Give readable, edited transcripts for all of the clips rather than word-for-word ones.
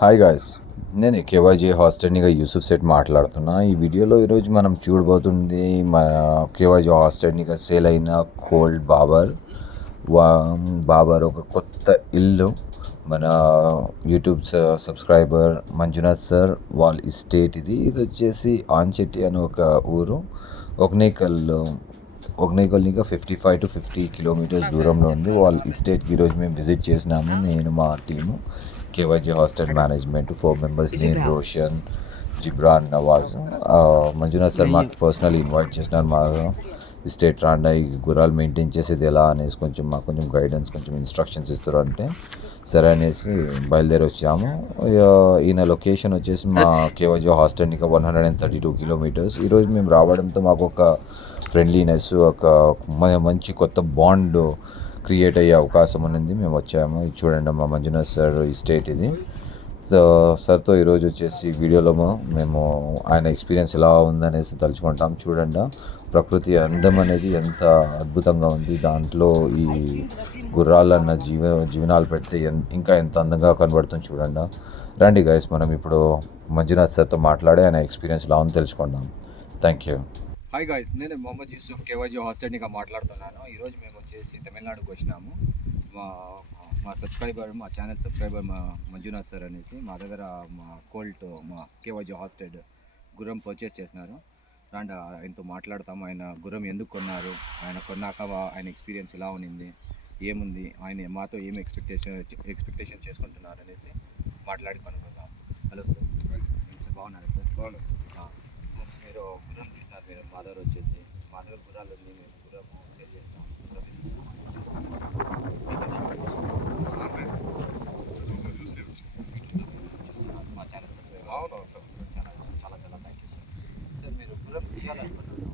Hi guys, నేను కేవైజీ హాస్టల్నిగా Yusuf set మాట్లాడుతున్నా. ఈ వీడియోలో ఈరోజు మనం చూడబోతుంది మన కేవైజీ హాస్టల్నిగా సేల్ అయిన కోల్డ్ బాబర్ ఒక కొత్త ఇల్లు. మన యూట్యూబ్ సబ్స్క్రైబర్ మంజునాథ్ సార్ వాళ్ళ ఇస్టేట్ ఇది వచ్చేసి ఆన్చెట్టి అని ఒక ఊరు. ఒగ్నేకల్నిగా 55 to 50 కిలోమీటర్స్ దూరంలో ఉంది. వాళ్ళ ఇస్టేట్కి ఈరోజు మేము విజిట్ చేసినాము, నేను మా టీము కేవైజీ హాస్టల్ మేనేజ్మెంట్ 4 members, నేను, రోషన్, జిబ్రాన్, నవాజ్. మంజునాథ్ సార్ మాకు పర్సనల్ ఇన్వైట్ చేసినారు. మా ఇస్టేట్ రాండా ఈ గుర్రాలు మెయింటైన్ చేసేది ఎలా అనేసి కొంచెం గైడెన్స్, కొంచెం ఇన్స్ట్రక్షన్స్ ఇస్తారు అంటే సరే అనేసి బయలుదేరి వచ్చాము. ఈయన లొకేషన్ వచ్చేసి మా కేవైజీ హాస్టల్నిగా 132 కిలోమీటర్స్. ఈరోజు మేము రావడంతో మాకు ఒక ఫ్రెండ్లీనెస్, ఒక మంచి కొత్త బాండ్ క్రియేట్ అయ్యే అవకాశం ఉంది. మేము వచ్చాము. ఇది చూడండి, మా మంజునాథ్ సార్ ఇస్టేట్ ఇది. సో సార్తో ఈరోజు వచ్చేసి వీడియోలో మేము ఆయన ఎక్స్పీరియన్స్ ఎలా ఉందనేసి తలుచుకుంటాం. చూడండి, ప్రకృతి అందం అనేది ఎంత అద్భుతంగా ఉంది. దాంట్లో ఈ గుర్రాలన్న జీవనాలు పెడితే ఇంకా ఎంత అందంగా కనబడుతుంది చూడండి. రండి గైస్, మనం ఇప్పుడు మంజునాథ్ సార్తో మాట్లాడి ఆయన ఎక్స్పీరియన్స్ ఎలా ఉందో తెలుసుకుందాం. Thank you. హాయ్ గాయ్స్, నేను మొహమ్మద్ యూసుఫ్ కేవైజీ హాస్టల్నిగా మాట్లాడుతున్నాను. ఈరోజు మేము వచ్చేసి తమిళనాడుకు వచ్చినాము. మా సబ్స్క్రైబర్, మా ఛానల్ సబ్స్క్రైబర్ మా మంజునాథ్ సార్ అనేసి మా దగ్గర మా మా కేవైజీ హాస్టల్ గుర్రం పర్చేస్ చేసినారు. రాండి ఆయనతో మాట్లాడతాము. ఆయన గుర్రం ఎందుకు కొన్నారు, ఆయన కొన్నాక ఆయన ఎక్స్పీరియన్స్ ఎలా ఉన్నింది, ఏముంది, ఆయన మాతో ఏమి ఎక్స్పెక్టేషన్ చేసుకుంటున్నారు అనేసి మాట్లాడి కనుక్కుందాం. హలో సార్, బాగున్నారు సార్? బాగున్నారు. మీరు గుర్రం తీసినారు, మీరు మా దగ్గర వచ్చేసి మా దగ్గర గుర్రాలు ఉంది, మేము గుర్రం సేల్ చేస్తాం. సర్వీసెస్ మా ఛానల్ సబ్స్క్రైబ్. అవును సార్, చాలా చాలా థ్యాంక్ యూ సార్. సార్, మీరు గుర్రం తీయాలనుకున్నాను,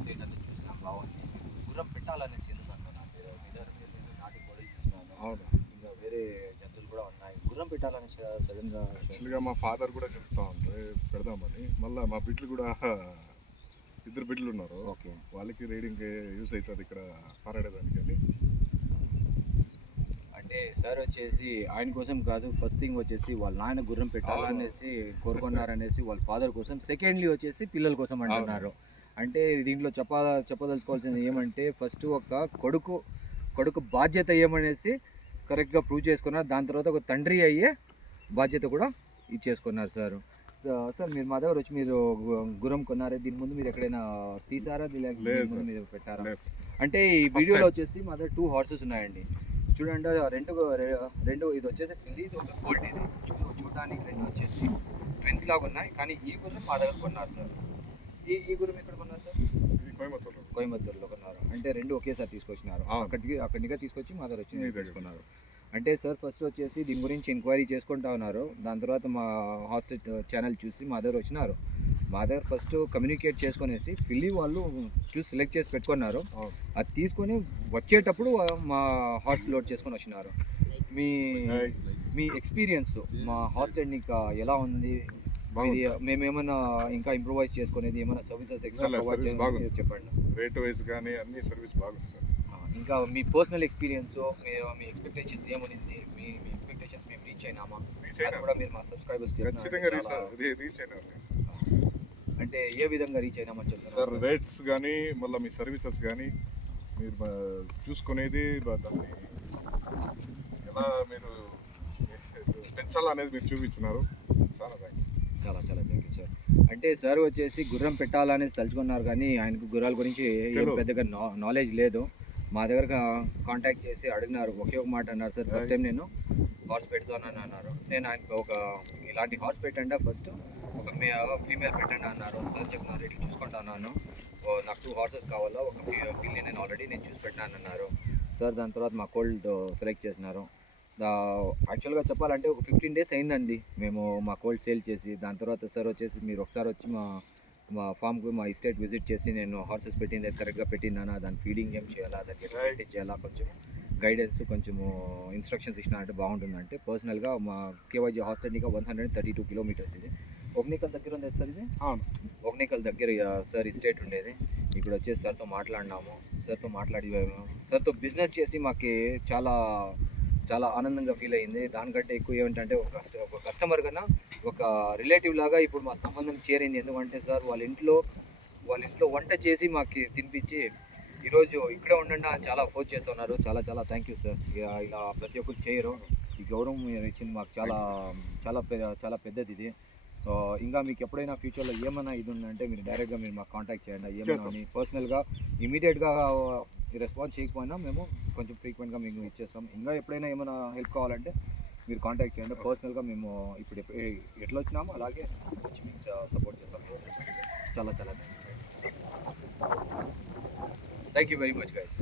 స్టేట్ అంతా చూసినాం, బాగుంది. గుర్రం పెట్టాలనేసి ఎందుకు అంటున్నాను, మీరు నాటి గోడలు చూసినాను. అవును, ఇంకా వేరే జంతువులు కూడా ఉన్నాయి. గుర్రం పెట్టాలని సడన్గా యాక్చువల్గా మా ఫాదర్ కూడా చెప్తా ఉంటే పెడదామని. మళ్ళీ మా బిడ్డలు కూడా 2 బిడ్డలు ఉన్నారు. ఓకే, వాళ్ళకి రైడింగ్కి యూస్ అవుతుంది ఇక్కడ పారాడేదానికి అని. అంటే సార్ వచ్చేసి ఆయన కోసం కాదు, ఫస్ట్ థింగ్ వచ్చేసి వాళ్ళ నాయన గుర్రం పెట్టాలనేసి కోరుకున్నారనేసి వాళ్ళ ఫాదర్ కోసం, సెకండ్లీ వచ్చేసి పిల్లల కోసం అంటున్నారు. అంటే దీంట్లో చెప్పదలుచుకోవాల్సింది ఏమంటే, ఫస్ట్ ఒక కొడుకు బాధ్యత ఏమనేసి కరెక్ట్గా ప్రూవ్ చేసుకున్నారు. దాని తర్వాత ఒక తండ్రి అయ్యే బాధ్యత కూడా ఇచ్చేసుకున్నారు సార్. సార్, మీరు మా దగ్గర వచ్చి మీరు గుర్రం కొన్నారే, దీని ముందు మీరు ఎక్కడైనా తీసారా, దీని ముందు మీరు పెట్టారా? అంటే ఈ వీడియోలో వచ్చేసి మా దగ్గర 2 horses ఉన్నాయండి. చూడండి, రెండు ఇది వచ్చేసి ఫిల్లి, ఇది ఒక గోల్డ్. ఇది చూడడానికి 2 వచ్చేసి ట్విన్స్ లాగా ఉన్నాయి. కానీ ఈ గుర్రం మా దగ్గర కొన్నారు సార్. ఈ గుర్రం ఎక్కడ కొన్నారు సార్? కోయంబత్తూరులో కొన్నారు. అంటే 2 ఒకేసారి తీసుకొచ్చినారు, అక్కడిగా తీసుకొచ్చి మా దగ్గర వచ్చి తీసుకున్నారు. అంటే సార్, ఫస్ట్ వచ్చేసి దీని గురించి ఎంక్వైరీ చేసుకుంటా ఉన్నారు. దాని తర్వాత మా హాస్టల్ ఛానల్ చూసి మా దగ్గర వచ్చినారు. మా దగ్గర ఫస్ట్ కమ్యూనికేట్ చేసుకునేసి ఫిల్లి వాళ్ళు చూసి సెలెక్ట్ చేసి పెట్టుకున్నారు. అది తీసుకొని వచ్చేటప్పుడు మా హార్స్ లోడ్ చేసుకొని వచ్చినారు. మీ ఎక్స్పీరియన్స్ మా హాస్టల్ ఎలా ఉంది, మేమేమన్నా ఇంకా ఇంప్రూవైజ్ చేసుకునేది, ఏమైనా సర్వీసెస్ ఎక్స్ట్రా ప్రొవైడ్ చెప్పండి. రేట్ వైజ్ కానీ అన్ని సర్వీస్ బాగుంది సార్. ఇంకా మీ పర్సనల్ ఎక్స్పీరియన్స్, మీ ఎక్స్పెక్టేషన్స్ ఏముంది, మీ ఎక్స్పెక్టేషన్స్ మేము రీచ్ అయినామా కూడా మీరు మా సబ్స్క్రైబర్స్ ఖచ్చితంగా రీచ్ అయినారు. అంటే ఏ విధంగా రీచ్ అయినామని చెప్తారు సార్? రేట్స్ కానీ, మళ్ళీ మీ సర్వీసెస్ కానీ మీరు చూసుకునేది, దాన్ని ఎలా మీరు పెంచాలనేది మీరు చూపించినారు. చాలా థ్యాంక్స్. చాలా థ్యాంక్ యూ సార్. అంటే సార్ వచ్చేసి గుర్రం పెట్టాలనేసి తలుచుకున్నారు, కానీ ఆయనకు గుర్రాల గురించి ఏం పెద్దగా నాలెడ్జ్ లేదు. మా దగ్గర కాంటాక్ట్ చేసి అడిగినారు. ఒకే ఒక మాట అన్నారు, సార్ ఫస్ట్ టైం నేను హార్స్ పెడతానని అన్నారు. నేను ఆయనకు ఒక ఇలాంటి హార్స్ పెట్టండి, ఫస్ట్ ఒక ఫీమేల్ పెట్టండి అన్నారు. సార్ చెప్పినారు, ఇట్లా చూసుకుంటా అన్నాను. నాకు 2 horses కావాలా, ఒక ఫీల్ని నేను ఆల్రెడీ చూసి పెట్టాను అన్నారు సార్. దాని తర్వాత మా కోల్డ్ సెలెక్ట్ చేసినారు. యాక్చువల్గా చెప్పాలంటే ఒక 15 days అయిందండి మేము మా కోల్డ్ సేల్ చేసి. దాని తర్వాత సార్ వచ్చేసి మీరు ఒకసారి వచ్చి మా ఫామ్కి, మా ఎస్టేట్ విజిట్ చేసి, నేను హార్సెస్ పెట్టింది కరెక్ట్గా పెట్టినానా, దాని ఫీడింగ్ ఏం చేయాలా, దానికి ఎట్లా మెయింటైన్ చేయాలా, కొంచెం గైడెన్స్, కొంచెము ఇన్స్ట్రక్షన్స్ ఇచ్చినారంటే బాగుంటుందంటే. పర్సనల్గా మా కేవైజీ హాస్టల్నిగా 132 kilometers ఇది. ఒగ్నికల్ దగ్గర ఉంది సార్ ఇది. ఒగ్నికల్ దగ్గర సార్ ఎస్టేట్ ఉండేది. ఇక్కడ వచ్చేసి సార్తో మాట్లాడినాము. సార్తో బిజినెస్ చేసి మాకు చాలా చాలా ఆనందంగా ఫీల్ అయింది. దానికంటే ఎక్కువ ఏమిటంటే ఒక కస్టమర్ కన్నా ఒక రిలేటివ్ లాగా ఇప్పుడు మా సంబంధం చేరింది. ఎందుకంటే సార్ వాళ్ళ ఇంట్లో వంట చేసి మాకు తినిపించి ఈరోజు ఇక్కడే ఉండండి అని చాలా ఫోర్స్ చేస్తున్నారు. చాలా చాలా థ్యాంక్ యూ సార్. ఇలా ప్రతి ఒక్కరు చేయరు. ఈ గౌరవం మీరు ఇచ్చింది మాకు చాలా పెద్దది ఇది. ఇంకా మీకు ఎప్పుడైనా ఫ్యూచర్లో ఏమైనా ఇది ఉందంటే మీరు డైరెక్ట్గా మీరు మాకు కాంటాక్ట్ చేయండి. ఏమైనా అని పర్సనల్గా ఇమీడియట్గా రెస్పాన్స్ చేయకపోయినా మేము కొంచెం ఫ్రీక్వెంట్గా మీకు ఇచ్చేస్తాం. ఇంకా ఎప్పుడైనా ఏమైనా హెల్ప్ కావాలంటే మీరు కాంటాక్ట్ చేయండి. పర్సనల్గా మేము ఇప్పుడు ఎట్లా వచ్చినామో అలాగే వచ్చి మీకు సపోర్ట్ చేస్తాం. చాలా thank you sir. Thank you very much guys.